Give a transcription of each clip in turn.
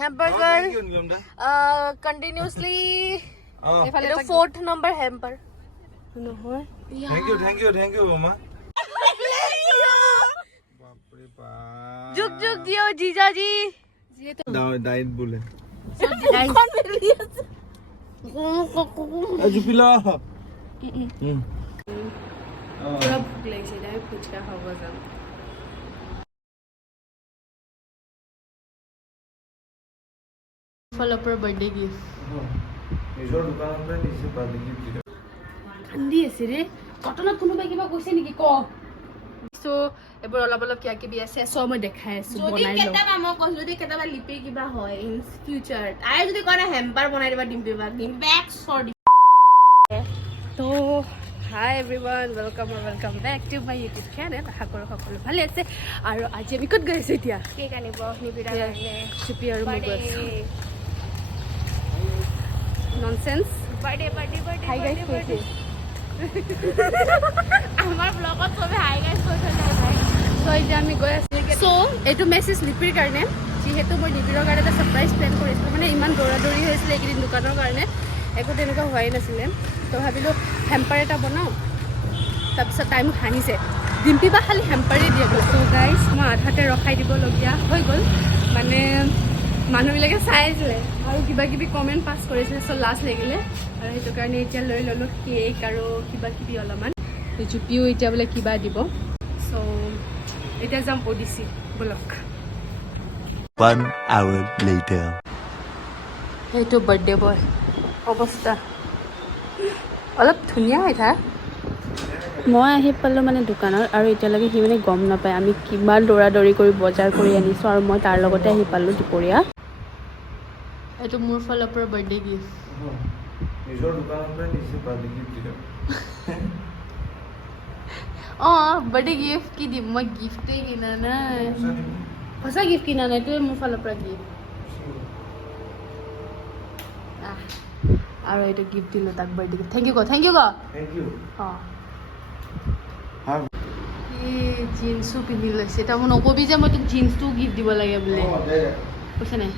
hamburger continuously এটা 4th number hamper নহয় thank you mama বাপরে বাপ যুগ যুগ দিও জিজাজি ডাইট বলে পুরা ভুক লাগিছে তাই ফুচকা খাব যাম ফলপৰ বাৰ্থডে গিফ্ট নিজৰ দোকানৰ পৰা দিছে বাৰ্থডে গিফ্ট কান্দি আছে ৰে কটনত কোনোবাই কিবা কৈছে নেকি ক সো এবাৰ অলপ অলপ কিয়া কিবি আছে সব মই দেখাই আছো বনাই লও যদি কেটাবা মই কৈছো যদি কেটাবা লিপি কিবা হয় ইন ফিউচাৰ আই যদি কৰে হেম্পাৰ বনাই দিবা ডিম্পিবা বেক্স ফৰ তো hi everyone welcome back to my YouTube channel আশা কৰোঁ সকলো ভালে আছে আৰু আজি আমি ক'ত গৈ আছো এতিয়া কেক আনিব নিবিৰা চুপি আৰু মই গৈ আছো ননসেন্স বাৰ্থডে হাই গাইস কৈছে আমাৰ ব্লগত সবে হাই গাইস কৈছে নাই সো এতিয়া আমি গৈ আছো সো এইটো মেছেজ লিপিৰ কাৰণে যিহেতু মই লিপিৰৰ কাৰণে এটা সাৰপ্ৰাইজ প্লেন কৰিছিলো মানে ইমান দৌৰা-দৌৰি হৈছিল এইকেইদিন দোকানৰ কাৰণে একো তেনেকুৱা হোৱাই নাছিলে তো ভাবিলোঁ হেম্পাৰ এটা বনাওঁ তাৰপিছত টাইম হাঁহিছে ডিম্পি বা খালি হেম্পাৰেই দিয়ে বোলে তো গাইজ মই আধাতে ৰখাই দিবলগীয়া হৈ গ'ল মানে মানুহবিলাকে চাই আছিলে আৰু কিবা কিবি কমেণ্ট পাছ কৰিছিলে চ' লাজ লাগিলে আৰু সেইটো কাৰণে এতিয়া লৈ ল'লোঁ কেক আৰু কিবা কিবি অলপমান জুপিও এতিয়া বোলে কিবা দিব চ' এতিয়া যাম অডিচি বলক 1 hour later সেইটো বাৰ্থডে বয় অৱস্থা অলপ ধুনীয়া হৈ থাক মই আহি পালোঁ মানে দোকানত আৰু এতিয়ালৈকে সি মানে গম নাপায় আমি কিমান দৌৰা-দৌৰি কৰি বজাৰ কৰি আনিছোঁ আৰু মই তাৰ লগতে আহি পালোঁ দুপৰীয়া এইটো মোৰ ফালৰ পৰা বাৰ্থডে গিফ্ট নিজৰ দোকানৰ পৰা দিছে বাৰ্থডে গিফ্ট অঁ বাৰ্থডে গিফ্ট কি দিম মই গিফ্টেই কিনা নাই সঁচা গিফ্ট কিনা নাই এইটোৱে মোৰ ফালৰ পৰা গিফ্ট আৰু এইটো গিফ্ট দিলোঁ তাক বাৰ্থডে গিফ্ট থেংক ইউ অঁ জিন্সো পিন্ধি লৈছে এতিয়া মোক নকবি যে মই তোক জিন্সটোও গিফ্ট দিব লাগে বোলে কৈছে নাই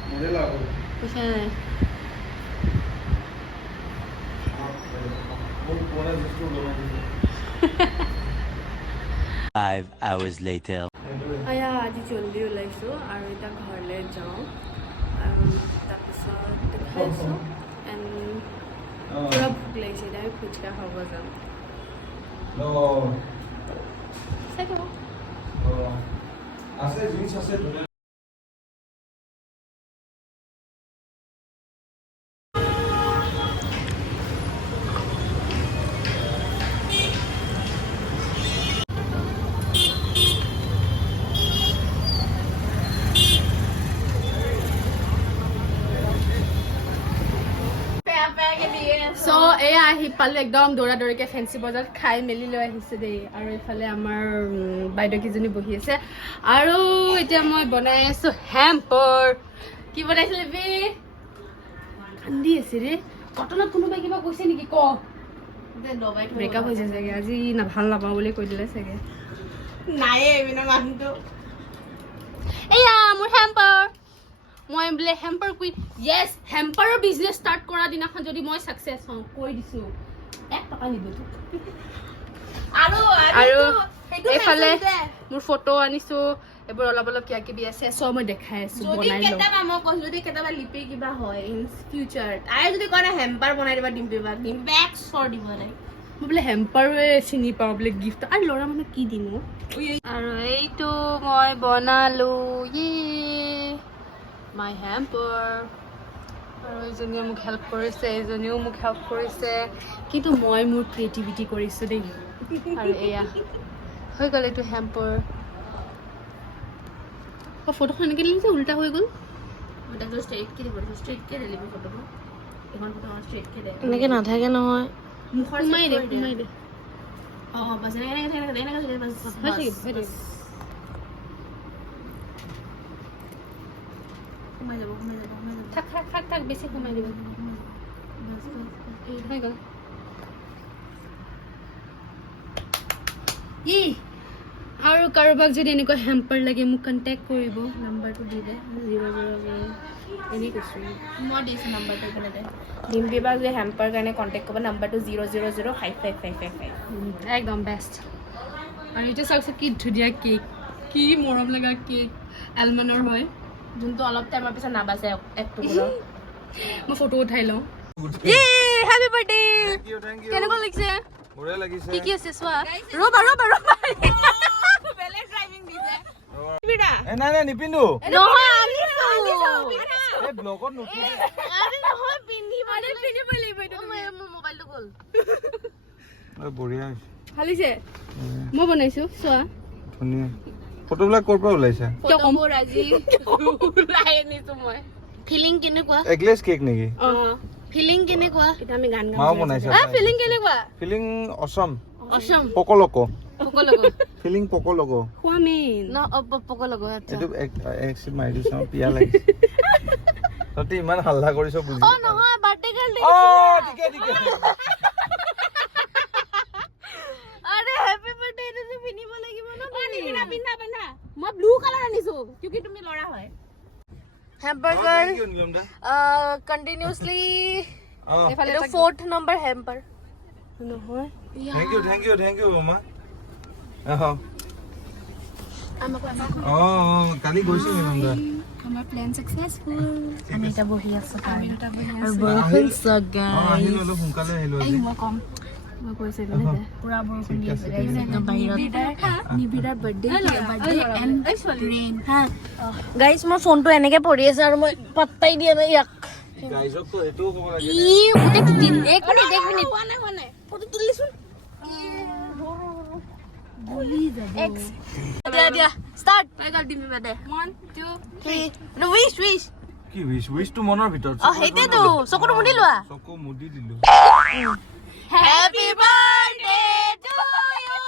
5 hours later আয়া আজি জল্দি ওলাইছোঁ আৰু এতিয়া ঘৰলৈ যাওঁ আৰু তাৰপিছত খাইছোঁ এণ্ড পুৰা ভোক লাগিছে এতিয়া আমি ফুচকা খাব যাম চাই থাকো আছে জিন্স আছে চ' এয়া আহি পালোঁ একদম দৌৰা-দৌৰিকৈ ফেঞ্চি বজাৰত খাই মেলি লৈ আহিছোঁ দেই আৰু এইফালে আমাৰ বাইদেউকেইজনী বহি আছে আৰু এতিয়া মই বনাই আছোঁ হেম্পাৰ কি বনাইছিলে বে কান্দি আছে ৰে কটনত কোনোবাই কিবা কৈছে নেকি ক ব্ৰেকআপ হৈছে চাগে আজি ভাল নাপাওঁ বুলি কৈ দিলে চাগে নায়ে এইবিলাক মানুহটো এয়া মোৰ হেম্পাৰ মই বোলে হেম্পাৰ কুইন য়েছ হেম্পাৰৰ বিজনেছ ষ্টাৰ্ট কৰা দিনাখন যদি মই ছাকচেছ হওঁ কৈ দিছোঁ 1 টকা নিদিওঁ তোক আৰু এইফালে মোৰ ফটো আনিছোঁ এইবোৰ অলপ অলপ কিবা কিবি আছে চব মই দেখাই আছোঁ বনাই লওঁ মই কৈছোঁ যদি কেতিয়াবা লিপি কিবা হয় ইন ফিউচাৰ আই যদি কৰে হেম্পাৰ বনাই দিবা ডিম্পিবা বেক্স ফৰ দিব নাই মই বোলে হেম্পাৰে চিনি পাওঁ বোলে গিফ্ট আৰু ল'ৰা মানুহ কি দিম আৰু এইটো মই বনালোঁ মাই হেম্পাৰ আৰু এইজনীয়ে মোক হেল্প কৰিছে এইজনীও মোক হেল্প কৰিছে কিন্তু মই মোৰ ক্ৰিয়েটিভিটি কৰিছোঁ দেই আৰু এয়া হৈ গ'ল এইটো হেম্পাৰ ফটোখন এনেকৈ দিলে যে উল্টা হৈ গ'ল এনেকৈ নাথাকে নহয় সোমাই দে অঁ বাছ এনেকৈ থাক বেছি সোমাই দিব হৈ গ'ল আৰু কাৰোবাক যদি এনেকুৱা হেম্পাৰ লাগে মোক কণ্টেক্ট কৰিব নাম্বাৰটো দি দে 001 এনেই কৈছোঁ মই দিছোঁ নাম্বাৰটো একেলগে ডিম্পিবাক যে হেম্পাৰ কাৰণে কণ্টেক্ট কৰিব নাম্বাৰটো 000555555 একদম বেষ্ট আৰু এইটো চাওকচোন কি ধুনীয়া কেক কি মৰম লগা কেক এলমণ্ডৰ হয় যোনটো অলপ টাইমৰ পিছত নাবাজে এক টুকুৰা মই ফটো উঠাই লওঁ হেপী বাৰ্থডে Thank you. কেনেকুৱা লাগিছে বঢ়িয়া লাগিছে। কি আছে চোৱা ৰ'বা বেলেগ ড্ৰাইভিং দিছে নাই নিপিন্ধো। নহয় এই ব্লগত নুঠিবি। নহয় পিন্ধিব লাগিব এইটো মোৰ মোবাইলটো গ'ল বঢ়িয়া হৈছে। ভালিছে মই বনাইছোঁ চোৱা ধুনীয়া। ফটোবিলাক ক'ৰ পৰা ওলাইছা? ফটোবোৰ আজি ওলাই আনিছোঁ মই ফিলিং কেনেকুৱা এগলেছ কেক নেকি? ফিলিং কেনেকুৱা এতিয়া আমি গান গাম মাও বনাইছে। ফিলিং কেনেকুৱা ফিলিং অসম। অসম পকলক। পকলক ফিলিং পকলক। খোৱা মেইন ন পকলক আচ্ছা এইটো এক চিট মাৰি দিছোঁ পিয়া লাগিছে। তহঁতি ইমান হাল্লা কৰিছ বুজি। অ নহয় বাৰ্থডে গাৰ্ল ঠিকে। আৰে হেপী বাৰ্থডে এইটো পিন্ধিব লাগিব ন পিন্ধা মই ব্লু কালাৰ আনিছোঁ কিউকি তুমি ল'ৰা হয় হেম্পাৰ গাৰ্ল কণ্টিনিউছলি এইফালে এইটো 4th নম্বৰ হেম্পাৰ নহয় থেংক ইউ মামা। কালি গৈছিলোঁ মেমদা। আমাৰ প্লেন সাকসেসফুল আমি এটা বহি আছো আৰু বৰষুণ আহিলোঁ অলপ সোনকালে আহিলোঁ আজি। মই কম মই কৈছে পুৰা বৰষুণ দি আছে নিবিদাৰ বাৰ্থডে এণ্ড ৰেইন হা গাইজ মোৰ ফোনটো এনেকে পৰি আছে আৰু মই পাত্তাই দিয়া নাই ইয়াক গাইজকতো এইটোও ক'ব লাগে। এক মিনিট হোৱা নাই ফটো তুলিছোন দিয়া ষ্টাৰ্ট আই গট ডিমি বাদে 1 2 3 নো উইশ কি উইশটো মনৰ ভিতৰত। সেইটোৱেতো চকুটো মুদি লোৱা চকু মুদি দিলোঁ। Happy birthday to you.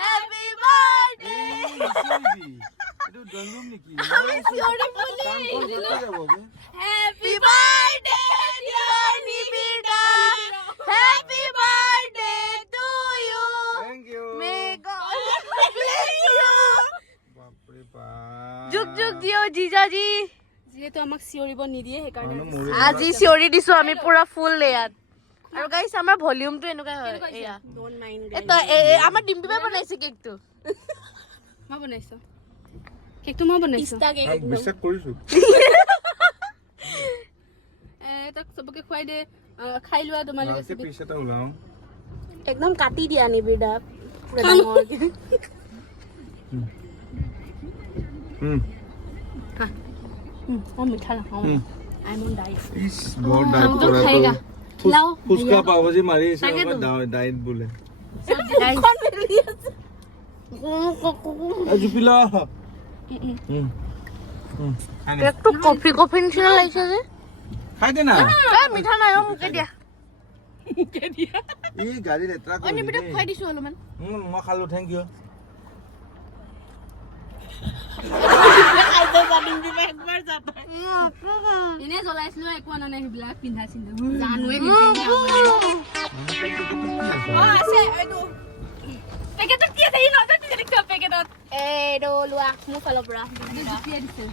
Happy birthday. এইটো জন্ম নেকি? Sorry, Happy birthday, dear Nibida. Happy birthday to you. Thank you. May God bless you. বাপৰে বাপ। যুগ দিও জিজাজি। যিহেতু আমাক চিঞৰিব নিদিয়ে সেইকাৰণে আজি চিঞৰি দিছো আমি পুৰা ফুল লেয়াত আৰু গাইছ আমাৰ ভলিউমটো এনেকুৱা হয় এয়া ডোন্ট মাইন্ড এটা আমাৰ ডিম্পিবা বনাইছে কেকটো মই বনাইছোঁ কেকটো মই বনাইছোঁ বিশ্বাস কৰিছোঁ। তাক চবকে খুৱাই দে খাই লোৱা তোমালোকে ভালকে পিচ এটা ওলাওঁ। একদম কাটি দিয়া নিবিদা মিঠা নাখাওঁ আই মন ডাইট ইছ বৰ ডাইট हमको खाएगा खिलाओ ফুচকা পাওভাজি মাৰি আছে ডাইট বোলে। জুপিলা কেকটো কফি নিচিনা লাগিছে যে খাই দে না। মিঠা নাই মোকে দিয়া ই গাড়ী লেতেৰা কৰি নিবিদা খুৱাই দিছো অলপমান মই খালোঁ থেংক ইউ। এনে জ্বলাইছিলো একো আনা নাই সেইবিলাক পিন্ধা চিন্ধা জানোৱে আছে এইটো পেকেটত কি আছে ই নজৰ দি দেখিছ পেকেটত এইটো লোৱা মোৰ ফালৰ পৰা জুপিয়াই দিছে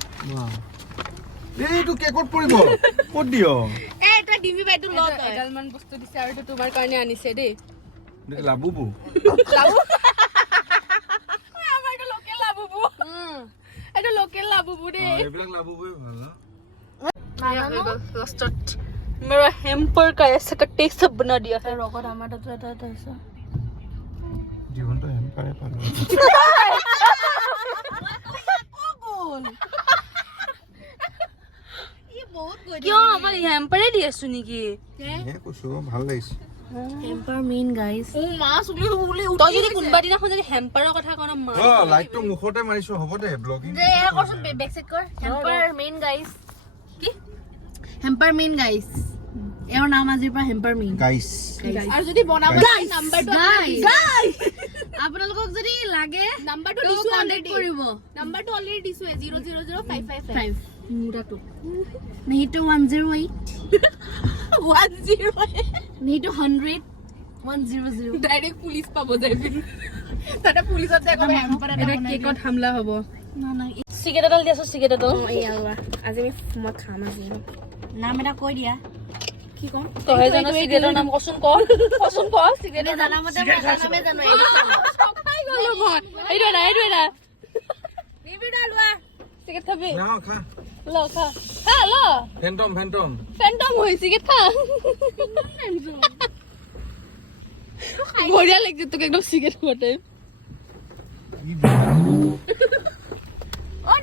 এইটো কেকত পৰিব ক'ত দিয়? তই ডিমি বাইটো ল তই এডালমান বস্তু দিছে আৰু এইটো তোমাৰ কাৰণে আনিছে দেই লাবুবু আমাৰ এইটো লোকেল লাবুবু এইটো লোকেল লাবুবু দেই এইবিলাক লাবুবুই ভাল ন। लास्टत मेरा हैम्पर का ऐसा का टेस्ट सब बना दिया है ৰগত আমাৰ তাতো এটা আছে জীৱনটো হেম্পাৰে পালোঁ। কিয় আমাৰ হেম্পাৰে দি আছো নেকি কৈছোঁ ভাল লাগিছে। হেম্পাৰ মেইন গাইজ তই যদি কোনোবা দিনাখন যদি হেম্পাৰৰ কথা কওঁ ন মা লাইটটো মুখতে মাৰিছোঁ হ'ব দে ব্লগিং। কৰচোন বেক সাইড কৰ হেম্পাৰ মেইন গাইজ কি হেম্পাৰ মেইন গাইজ এওঁৰ নাম আজিৰ পৰা হেম্পাৰ মেইন গাইছ আৰু যদি বনাব নাম্বাৰটো আপোনালোকক যদি লাগে নাম্বাৰটো দিছো কন্টেক্ট কৰিব নাম্বাৰটো অলৰেডি দিছো 000555 মুৰাটো নেহিটো 108 নেহিটো 100 100 ডাইৰেক্ট পুলিচ পাব যাই পিন তাতে পুলিচত যাই কবে হেম্পাৰ এটা কেকত হামলা হ'ব চিকেট এডাল দিয়াছো চিকেট এডাল আজি মই খাম আজি নাম এটা কৈ দিয়া কি কম তই জানো চিকেটৰ নাম কচোন ক চিকেটৰ জানা মতে মই এটা নামে জানো খাই গলো মই এইটো এটা নিবিড়া লোৱা চিকেট খাবি না খা ল খা খা ল ফেন্টম হৈ চিকেট খা বঢ়িয়া লাগিছে তোক একদম চিকেট খোৱাতে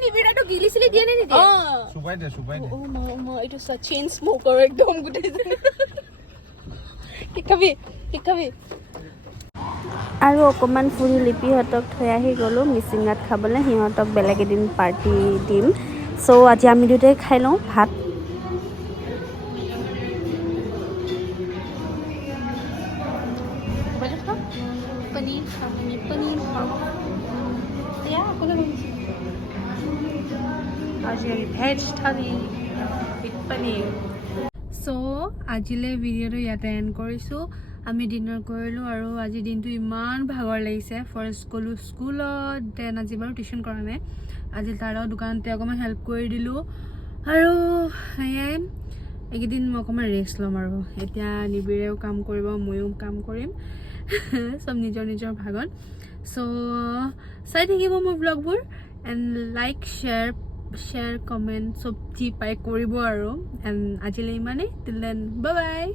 নিবিড়াটো গিলিছিলি দিয়ে নে নিদিয়ে সুবাই দে ও মা এইটো চেইন স্মোকাৰ একদম গুটেই কি খাবি আৰু অকণমান ফুৰি লিপিহঁতক থৈ আহি গ'লোঁ মিচিঙাত খাবলৈ সিহঁতক বেলেগ এদিন পাৰ্টি দিম চ' আজি আমি দুটাই খাই লওঁ ভাত চ' আজিলৈ ভিডিঅ'টো ইয়াতে এণ্ড কৰিছোঁ আমি ডিনাৰ কৰিলোঁ আৰু আজি দিনটো ইমান ভাগৰ লাগিছে ফাৰ্ষ্ট গ'লোঁ স্কুলত দেন আজি বাৰু টিউশ্যন কৰা নাই আজি তাৰ দোকানতে অকণমান হেল্প কৰি দিলোঁ আৰু সেয়াই এইকেইদিন মই অকণমান ৰেষ্ট ল'ম আৰু এতিয়া নিবিড়েও কাম কৰিব ময়ো কাম কৰিম চব নিজৰ ভাগত চ' চাই থাকিব মোৰ ব্লগবোৰ এণ্ড লাইক শ্বেয়াৰ কমেণ্ট চব যি পাই কৰিব আৰু এণ্ড আজিলৈ ইমানেই টিল দেন বাই বাই